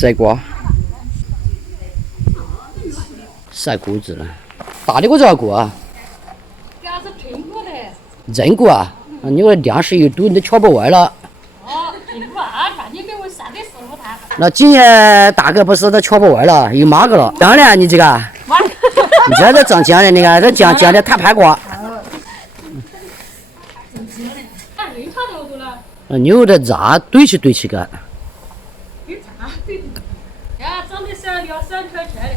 摘瓜，晒谷子了。大的果子要过啊？真过啊？你个粮食一堵，你都瞧不完了。哦，苹果啊，半年给我晒的15坛。那今年大哥不是都瞧不完了，又马个了。当然你这个，你这都涨价了，你看这降的太拍瓜。牛的渣堆起个。长得小的酸圈圈的。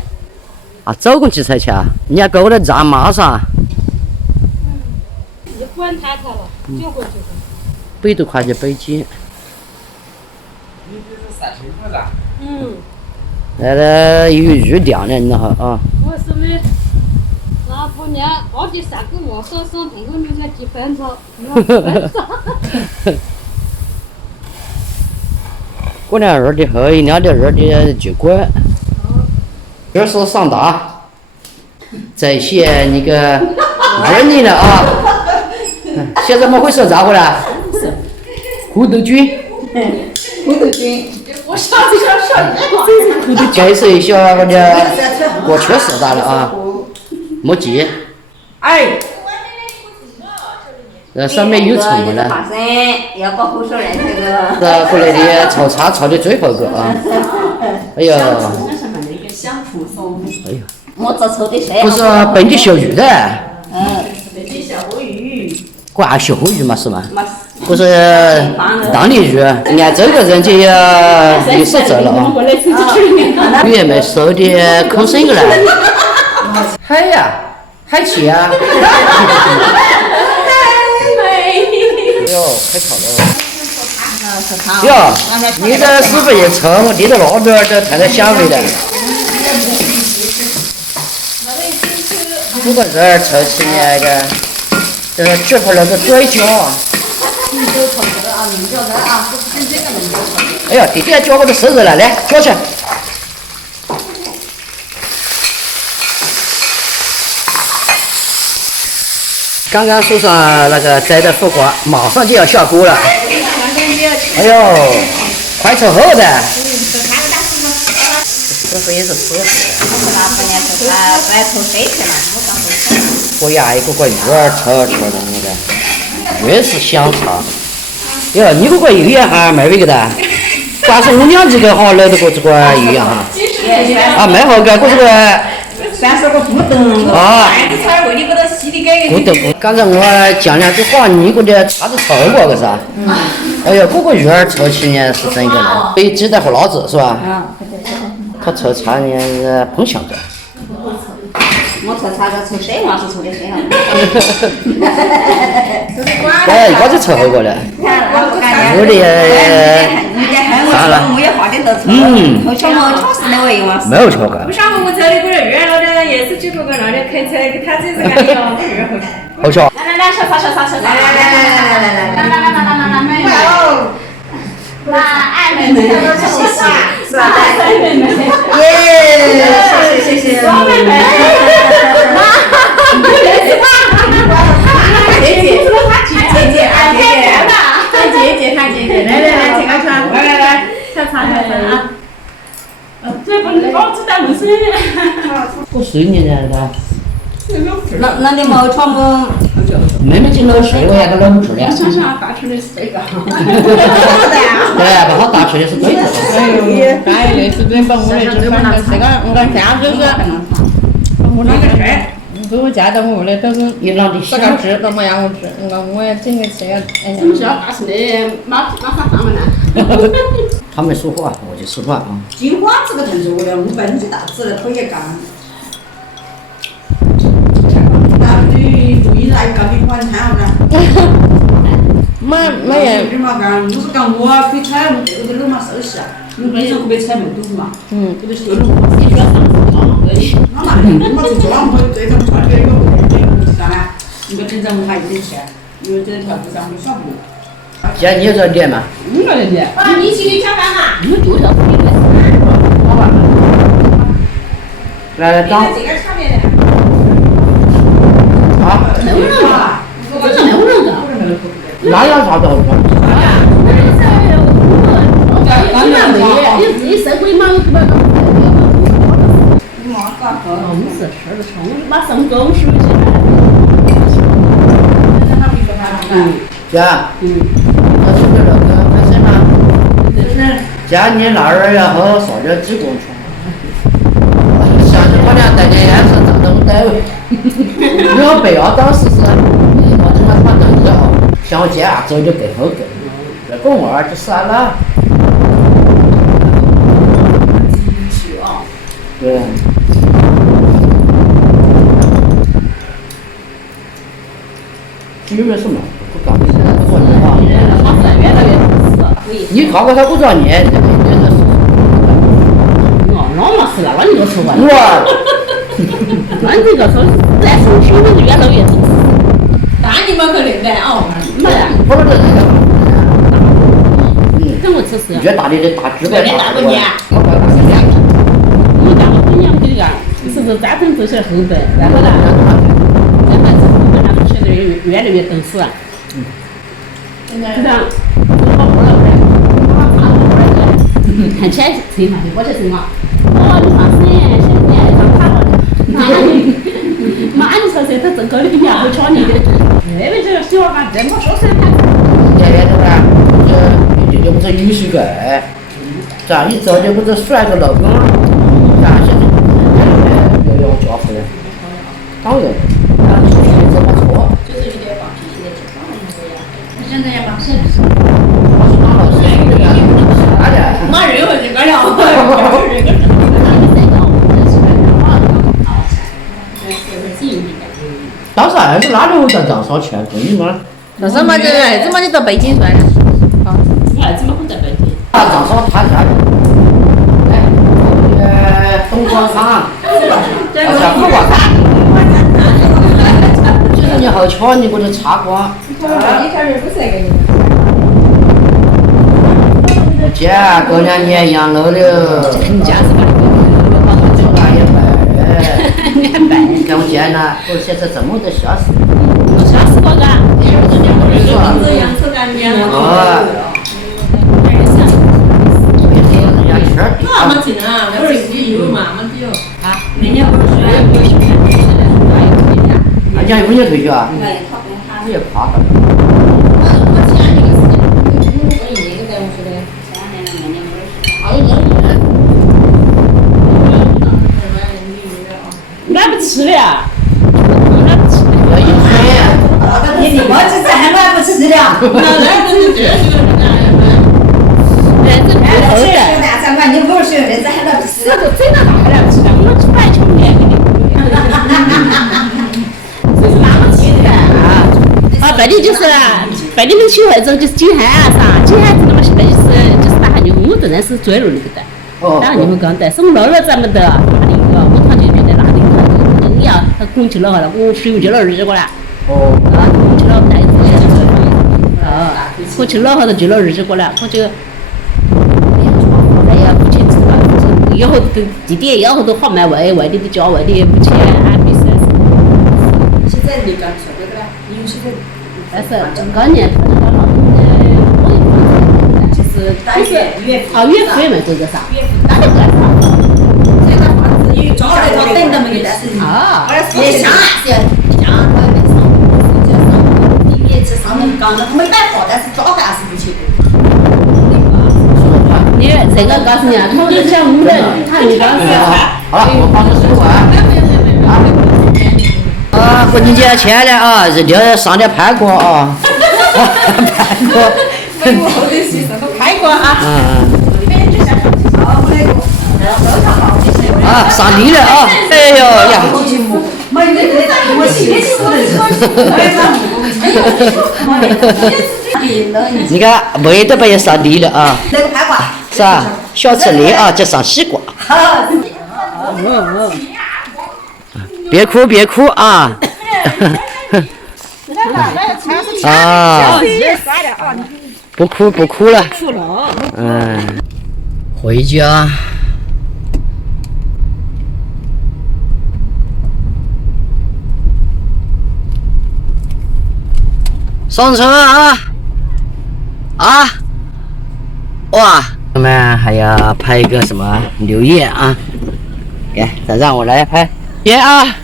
啊，走过去才去啊！人家狗的渣马上。一管摊了，就过去。100多块钱1斤。你这是晒苹果噻？那有预量的，你那哈啊。我是没，那不念，我的3个月说送苹果留下几分钟。过年2的后，1两的2的就管。这是上大，在写那个2年了啊。现在怎么回事？咋回来？胡豆菌。胡豆菌。我晓得。感受一下我的过去是咋了啊？没记。哎。上面有虫了。要保护手人这个。是过来的炒茶炒的最后个啊。哎呀。哎呀。我做臭的谁？不是本地小鱼的。本地小活鱼。挂小活鱼嘛是吗？不是当地鱼，按这个人家也有是走了啊。鱼没收的空身个来。海呀，海气啊。哟，开炒了。哟，你这师傅一抽，我递到那边都看到香味了。不过这儿抽起来的，这个这块那个拽脚。哎呀，弟弟脚我都收热了，来脚去。刚刚树上那个摘的苦瓜，马上就要下锅了。哎呦，快炒好的。这是也是吃的。我呀，一个鱼儿炒的那个，越是香肠。哟，你这个油盐还卖这个的？但是我俩这个哈来得过这个油盐哈。啊，卖好个，我这个。算是个不等。啊。为你给它洗的给。不等，刚才我讲两句话，你给这叉子炒过个是吧？哎呀，这个鱼儿炒起呢是真个的，可以鸡蛋和辣子是吧？他炒菜呢碰香的。我炒菜的炒水嘛是炒的水哈。哎，一下子炒好过了。我的。啥了？没有化的都炒。好像我超市那位嘛。没有炒过。我上午我这里个鱼儿，老的也是几多个老的开车，给他这是干的哦，鱼儿好巧。来，小茶。来，没有。那爱妹妹，是吧？爱妹妹。耶，谢。小妹妹。姐，来，这个穿，来，小茶啊。这不能包子当门生。我睡你呢是吧？那你没穿么？妹妹进楼睡，我也跟老母吃的。想打出的是这个。对，把他打出的是对的。哎，类似跟把我来吃饭的这个，我看家就是我那个事儿，给我家的我来都是一郎的这个吃都没让我吃，我也整个吃个。什么时候大事的马上放门呢？他们说话，我就吃饭啊。金花这个同志，我们本地大致的可以干。注意来搞点晚餐好噻。没有。这嘛干，我是讲我可以采我们这个都嘛收拾啊，你平常可别采门肚嘛。这就是有龙嘛。那嘛是装我这种穿的有啥呢？一个正常我还有点钱，因为这条不上会少不了。现在你有这点吗？我这点。你一起去吃饭嘛？你们就条不应该。好吧。来张。这个差别的。啊。能不能搞？这能不能搞？那要啥子好处？你社会嘛，我们是吃的冲，马上中午去。姐，我吃点那个海参吗？姐，你那儿要好烧点鸡公串。下次我俩带点烟是站到我单位，你要不要当试试？我今天反正你要，像我姐啊，走就更好更。这个娃儿就散了。对。有点什么？不干。不说你话。越来越死。你看过他不找你，这是。哦，那么是了，那你就说吧。哇！那你个说，再说说那个越来越重视。那你们可能得哦，没呀。不是这个。等我吃是。越大的大猪排大锅。我干了分享给个，是不是扎成这些后背，然后呢，这孩子后背那个现在越来越懂事了。是这样，好过了看起来车嘛，我就是嘛。哦，你放心，现在那张卡了，妈你说噻，他这个里面会抢你的，因为这个小娃娃这么说噻，他。年年的话，就不是有习惯，这样一走就不是甩个老公，咱现在要用教父的，当然，但是这么错。就是有点放屁，现在就放这样。现在也放屁。我是当老师，这个啥的？妈认为这个了，当时还是哪里我在账上钱给你吗？那什么这孩子嘛，你到北京算了。你儿子嘛不在北京。账上他家的，东广场，而且不广场。就是你好巧，你给我插光。姐，过2年养老了。你家是吧？大爷拜，你看我见了，我现在这么多笑死。笑死我嘎！哦。那么近啊，那会儿自己有嘛，嘛比啊，明年不是俺家5年退休啊？我也怕他。我前那个是，我一年在我说的，俺不吃的啊，要一水。你我这还俺不吃的了。那真是这这不好吃的。那3块，你不是人家还能吃。这个嘴那大还来不吃的，我吃白球面给你。这是哪么吃的啊？啊，白的就是啦，白的们去会走就是金汉啊啥，金汉子那么现在就是打下牛，我正在是追路那个的，打下牛刚带，是我姥姥咱们的哪里个，我他就觉得那里个，你要他拱去了好了，我水就了日过来，啊，拱去了带子，啊，我去了后头就了日子过来，我就。哎呀，不去吃了，以后都地点以后都好卖外的的价，外的不去俺没事。现在你刚说的了，你有现在。但是刚年可能到老公的，就是大月岳父也没做个啥，岳父打个干啥？这个房子因为招来招等的没得，但是啊，也香是要香，他们上就上地面去上面刚的没摆好，但是招还是不去的。你这个告诉你啊，他们讲我们，他你刚是。好了，我帮你收完。过年节前了啊，这就要上点排骨啊。排骨。后头是啥个排骨啊？啊，上地了啊！哎呦呀！你看，味都把也上地了啊！那个排骨。是啊，小吃类啊，就上西瓜。别哭别哭啊！啊！不哭不哭了。回家。上车啊！啊！哇！我们还要拍一个什么留言啊？来，再让我来拍。耶啊！